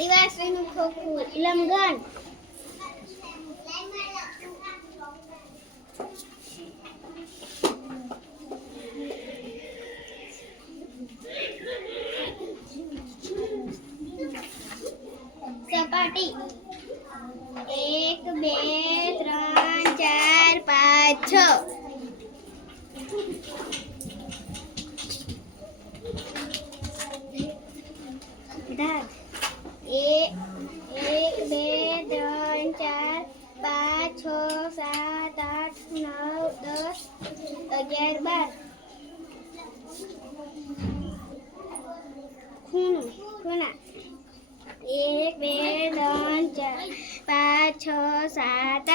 દિવાસળીનું ખોખું લંગન સપાટી 1 2 3 4 5 6 ધાર 1 2 3 4 5 6 7 8 9 10 11 12 ખૂણા 1 2 3 4 5 6 7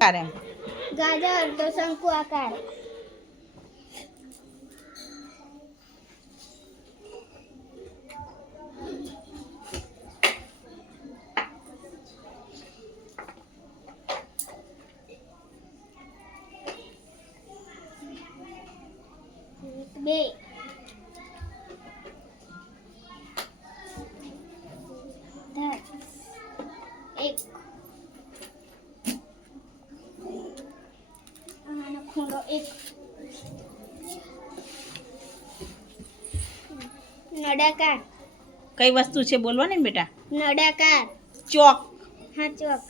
8 ગાજર તો શંકુ આકાર બે ધાર 1 આનો ખૂણો 1 નળાકાર કઈ વસ્તુ છે બોલવાની ને બેટા? નળાકાર ચોક. હા ચોક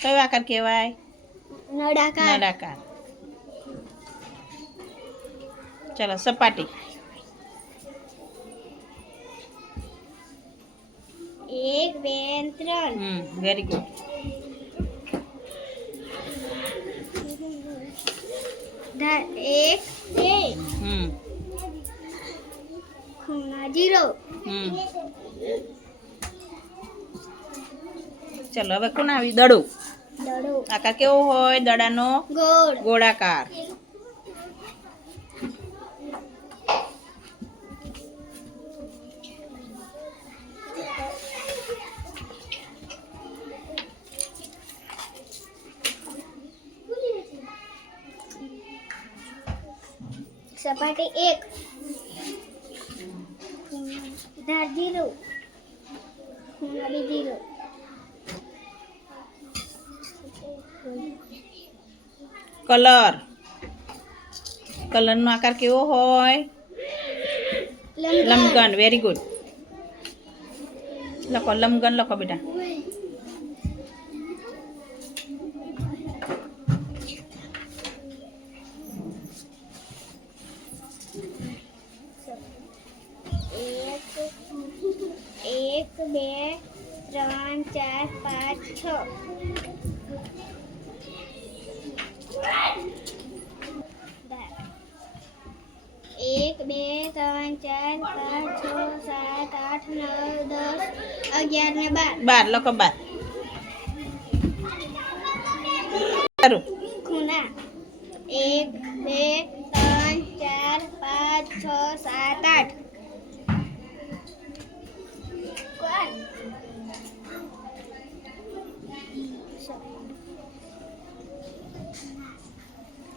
કયો આકાર કહેવાય? નળાકાર નળાકાર. ચલો સપાટી 1 2 3 વેરી ગુડ. ધાર 1 2 ખૂણા 0 ચલો હવે કોણ આવી? દડો. દડો આકાર કેવો હોય દડાનો? ગોળ ગોળાકાર. સપાટી 1 ધાર 0 ખૂણા 0 કલર. કલરનો આકાર કેવો હોય? લંબઘન. Very good. લખો લંબઘન લખો બેટા. એક બે 3 4 5 6 1 2 3 4 5 6 7 8 9 10 11 ને 12 લખો 12. સારું. ખૂણા 1 2 3 4 5 6 7 8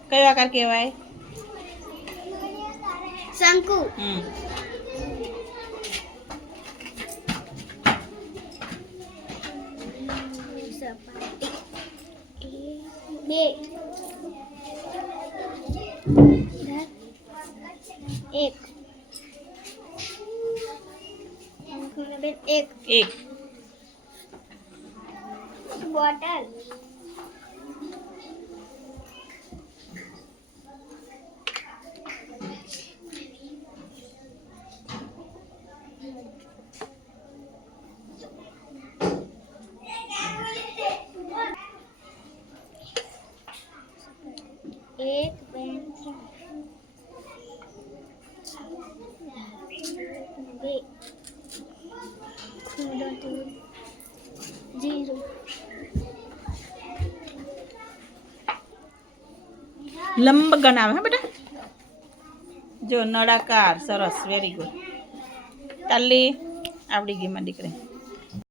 કયો આકાર કહેવાય? શંકુ બે 1 બોટલ एक पेंसिल बे जीरो લંબઘન આવે હા બેટા. જો નળાકાર. સરસ. Very good. તાલી આવડી ગઈ મારી દીકરી.